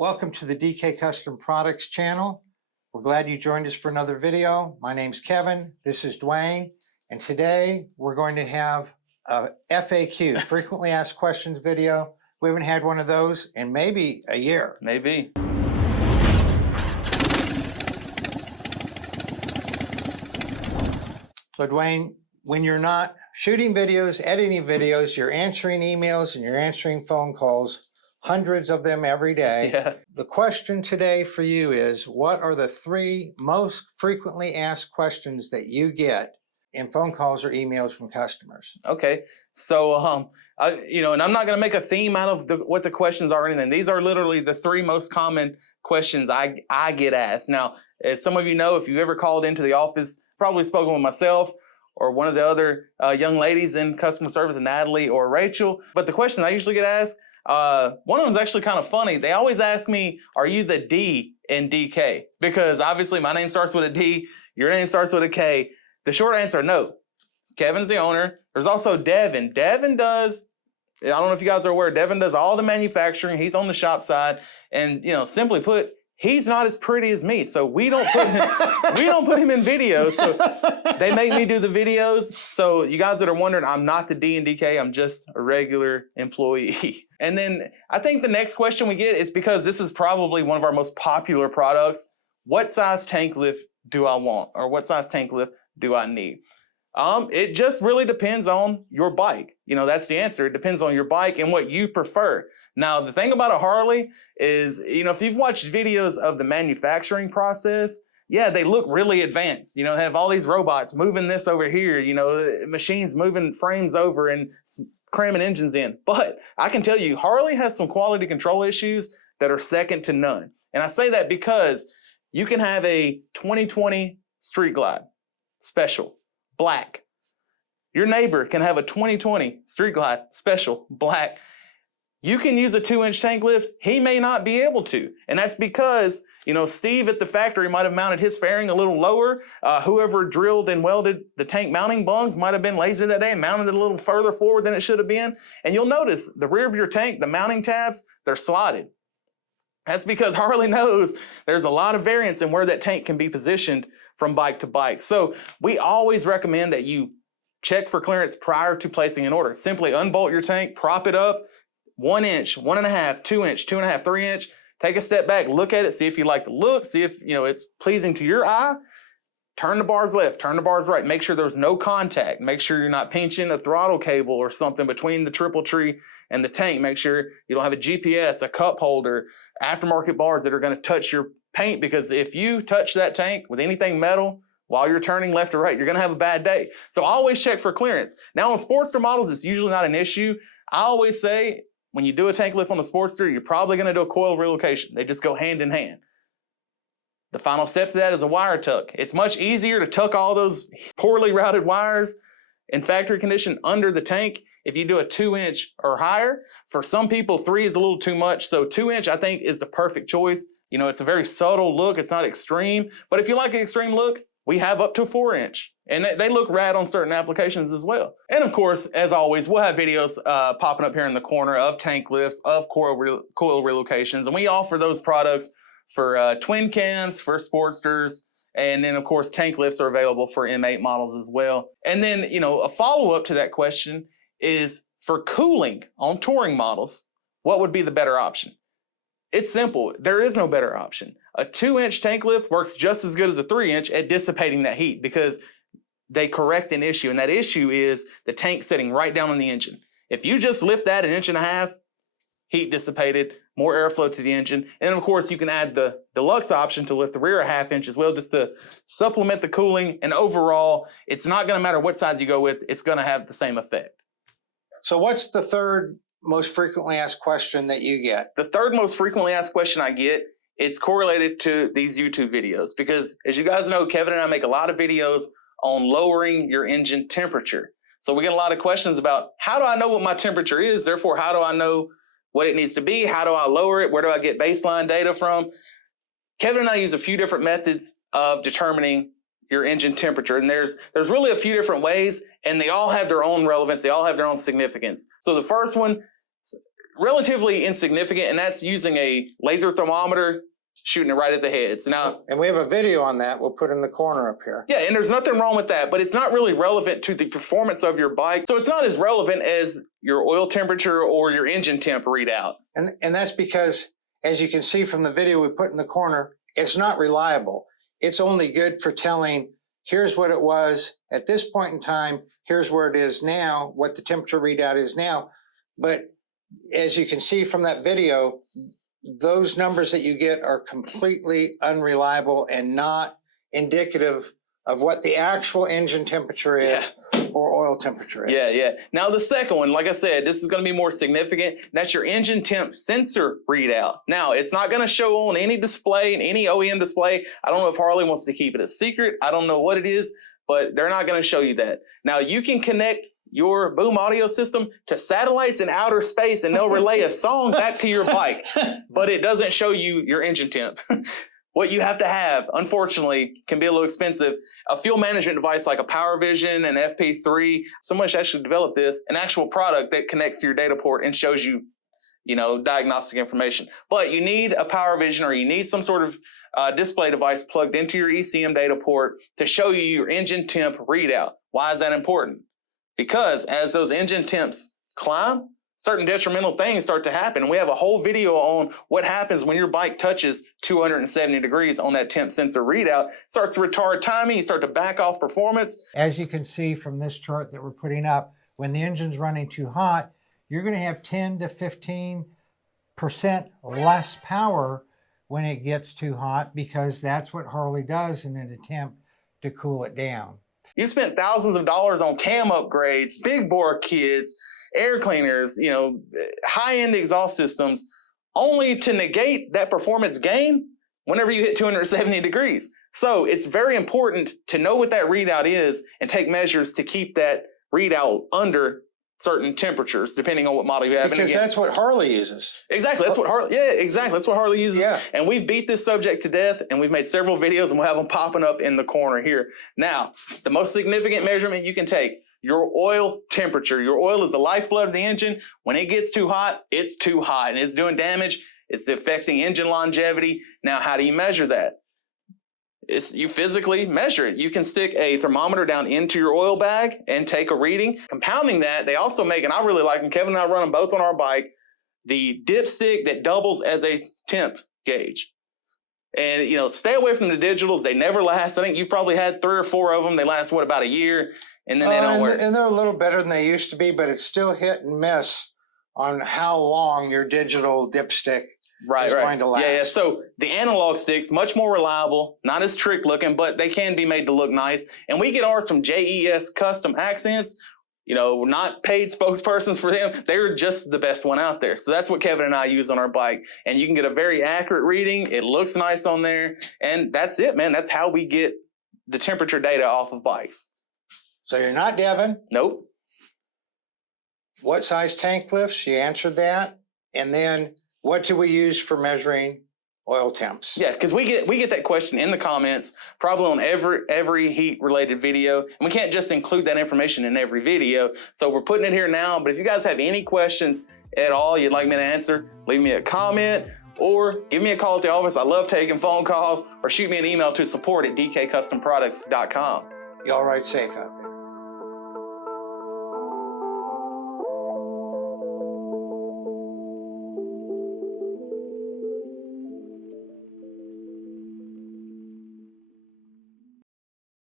Welcome to the DK Custom Products channel. We're glad you joined us for another video. My name's Kevin, this is Dwayne, and today we're going to have a FAQ, frequently asked questions video. We haven't had one of those in maybe a year. Maybe. So Dwayne, when you're not shooting videos, editing videos, you're answering emails and you're answering phone calls, hundreds of them every day. Yeah. The question today for you is, what are the 3 most frequently asked questions that you get in phone calls or emails from customers? Okay. So, and I'm not going to make a theme out of what the questions are or anything. These are literally the 3 most common questions I get asked. Now, as some of you know, if you ever called into the office, probably spoken with myself or one of the other young ladies in customer service, Natalie or Rachel. But the question I usually get asked, one of them is actually kind of funny. They always ask me, are you the D in DK? Because obviously my name starts with a D, your name starts with a K. The short answer, no. Kevin's the owner. There's also Devin. Devin does, I don't know if you guys are aware, Devin does all the manufacturing. He's on the shop side. And, simply put, he's not as pretty as me. So we don't put him in videos. So they make me do the videos. So you guys that are wondering, I'm not the D in DK. I'm just a regular employee. And then I think the next question we get is, because this is probably one of our most popular products, what size tank lift do I want? Or what size tank lift do I need? It just really depends on your bike. That's the answer. It depends on your bike and what you prefer. Now, the thing about a Harley is, if you've watched videos of the manufacturing process, yeah, they look really advanced. They have all these robots moving this over here, machines moving frames over and cramming engines in. But I can tell you, Harley has some quality control issues that are second to none. And I say that because you can have a 2020 Street Glide Special Black. Your neighbor can have a 2020 Street Glide Special Black. You can use a 2-inch tank lift. He may not be able to. And that's because, Steve at the factory might have mounted his fairing a little lower. Whoever drilled and welded the tank mounting bungs might have been lazy that day and mounted it a little further forward than it should have been. And you'll notice the rear of your tank, the mounting tabs, they're slotted. That's because Harley knows there's a lot of variance in where that tank can be positioned from bike to bike. So we always recommend that you check for clearance prior to placing an order. Simply unbolt your tank, prop it up, 1 inch, 1.5, 2 inch, 2.5, 3 inch. Take a step back, look at it, see if you like the look, see if it's pleasing to your eye. Turn the bars left, turn the bars right. Make sure there's no contact. Make sure you're not pinching a throttle cable or something between the triple tree and the tank. Make sure you don't have a GPS, a cup holder, aftermarket bars that are going to touch your paint, because if you touch that tank with anything metal while you're turning left or right, you're going to have a bad day. So always check for clearance. Now on Sportster models, it's usually not an issue. I always say, when you do a tank lift on a Sportster, you're probably going to do a coil relocation. They just go hand in hand. The final step to that is a wire tuck. It's much easier to tuck all those poorly routed wires in factory condition under the tank if you do a 2-inch or higher. For some people, 3 is a little too much. So 2-inch, I think, is the perfect choice. It's a very subtle look. It's not extreme. But if you like an extreme look, we have up to 4-inch. And they look rad on certain applications as well. And of course, as always, we'll have videos popping up here in the corner of tank lifts, of coil relocations. And we offer those products for twin cams, for Sportsters. And then, of course, tank lifts are available for M8 models as well. And then, a follow-up to that question is, for cooling on touring models, what would be the better option? It's simple. There is no better option. A 2-inch tank lift works just as good as a 3-inch at dissipating that heat, because they correct an issue. And that issue is the tank sitting right down on the engine. If you just lift that 1.5 inches, heat dissipated, more airflow to the engine. And then of course you can add the deluxe option to lift the rear 1/2 inch as well, just to supplement the cooling. And overall, it's not going to matter what size you go with, it's going to have the same effect. So what's the 3rd most frequently asked question that you get? The 3rd most frequently asked question I get, it's correlated to these YouTube videos, because as you guys know, Kevin and I make a lot of videos on lowering your engine temperature. So we get a lot of questions about, how do I know what my temperature is? Therefore, how do I know what it needs to be? How do I lower it? Where do I get baseline data from? Kevin and I use a few different methods of determining your engine temperature. And there's really a few different ways, and they all have their own relevance. They all have their own significance. So the first one, relatively insignificant, and that's using a laser thermometer, shooting it right at the head. So now, And we have a video on that. We'll put in the corner up here. yeah, and there's nothing wrong with that, but it's not really relevant to the performance of your bike. So it's not as relevant as your oil temperature or your engine temp readout. And that's because, as you can see from the video we put in the corner, it's not reliable. It's only good for telling, here's what it was at this point in time, here's where it is now, what the temperature readout is now. But as you can see from that video, those numbers that you get are completely unreliable and not indicative of what the actual engine temperature is or oil temperature is. Yeah. Now the second one, like I said, this is going to be more significant. That's your engine temp sensor readout. Now, it's not going to show on any display, in any OEM display. I don't know if Harley wants to keep it a secret. I don't know what it is, but they're not going to show you that. Now, you can connect your boom audio system to satellites in outer space and they'll relay a song back to your bike, but it doesn't show you your engine temp. What you have to have, unfortunately, can be a little expensive. A fuel management device like a PowerVision, an FP3, someone should actually develop this, an actual product that connects to your data port and shows you, diagnostic information. But you need a PowerVision or you need some sort of display device plugged into your ECM data port to show you your engine temp readout. Why is that important? Because as those engine temps climb, certain detrimental things start to happen. We have a whole video on what happens when your bike touches 270 degrees on that temp sensor readout. It starts to retard timing, you start to back off performance. As you can see from this chart that we're putting up, when the engine's running too hot, you're going to have 10 to 15% less power when it gets too hot, because that's what Harley does in an attempt to cool it down. You spent thousands of dollars on cam upgrades, big bore kits, air cleaners, high-end exhaust systems, only to negate that performance gain whenever you hit 270 degrees. So it's very important to know what that readout is and take measures to keep that readout under certain temperatures, depending on what model you have. Because that's what Harley uses. Exactly. That's what Harley. Yeah, exactly. That's what Harley uses. Yeah. And we've beat this subject to death, and we've made several videos, and we'll have them popping up in the corner here. Now, the most significant measurement you can take: your oil temperature. Your oil is the lifeblood of the engine. When it gets too hot, it's too hot, and it's doing damage. It's affecting engine longevity. Now, how do you measure that? You physically measure it. You can stick a thermometer down into your oil bag and take a reading. Compounding that, they also make, and I really like them, Kevin and I run them both on our bike, the dipstick that doubles as a temp gauge. And, stay away from the digitals. They never last. I think you've probably had 3 or 4 of them. They last, about a year, and then they don't work. And they're a little better than they used to be, but it's still hit and miss on how long your digital dipstick is going to last. Yeah. So the analog sticks, much more reliable, not as trick looking, but they can be made to look nice. And we get ours from JES Custom Accents. Not paid spokespersons for them. They're just the best one out there. So that's what Kevin and I use on our bike. And you can get a very accurate reading. It looks nice on there. And that's it, man. That's how we get the temperature data off of bikes. So you're not Devin. Nope. What size tank lifts? You answered that. And then what do we use for measuring oil temps? Yeah, because we get that question in the comments, probably on every heat related video, and we can't just include that information in every video. So we're putting it here now. But if you guys have any questions at all you'd like me to answer, leave me a comment or give me a call at the office. I love taking phone calls, or shoot me an email to support@dkcustomproducts.com. Y'all ride safe out there.